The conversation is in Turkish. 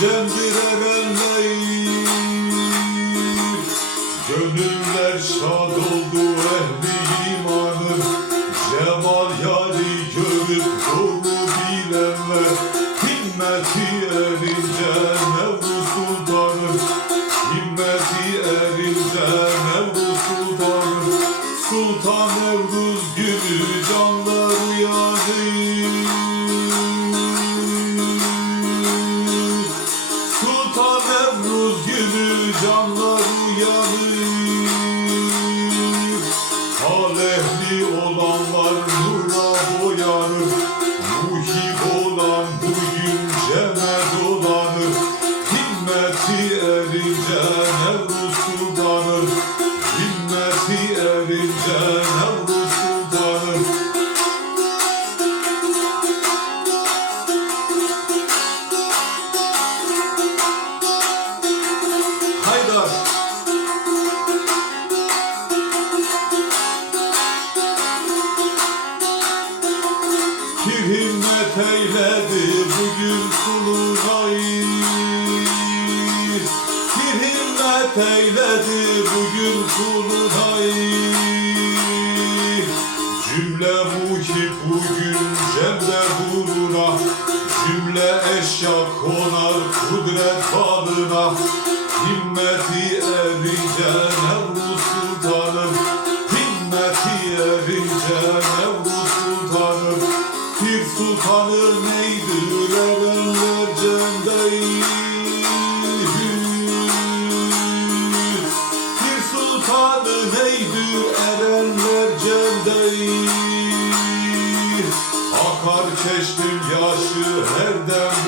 cemdir erenleyim. Gönüller şad oldu ehli imanım, cemal yari görüp doğru bilenler. Himmeti erince Nevruz Sultanım, himmeti erince Nevruz Sultanım. Sultan Nevruz günü canlar uyanır. Sultan Nevruz günü canlar uyanır. Hal ehli olanlar nura boyanır. Muhib olan bugün ceme dolanır. Himmeti erince Nevruz Sultanım, himmeti erince Nevruz Sultanım. Haydar. Ki himmet eyledi bugün kulunayı. Ki himmet eyledi bugün kulunayı. Cümle muhib bugün cemde buluna. Cümle eşya konar kudret balına. Himmeti erince Nevruz Sultanım, himmeti erince Nevruz Sultanım. Pir sultanı neydir erenler cemdeyi. Pir sultanı neydir erenler cemdeyi. Akar çeşnim yaşı her dem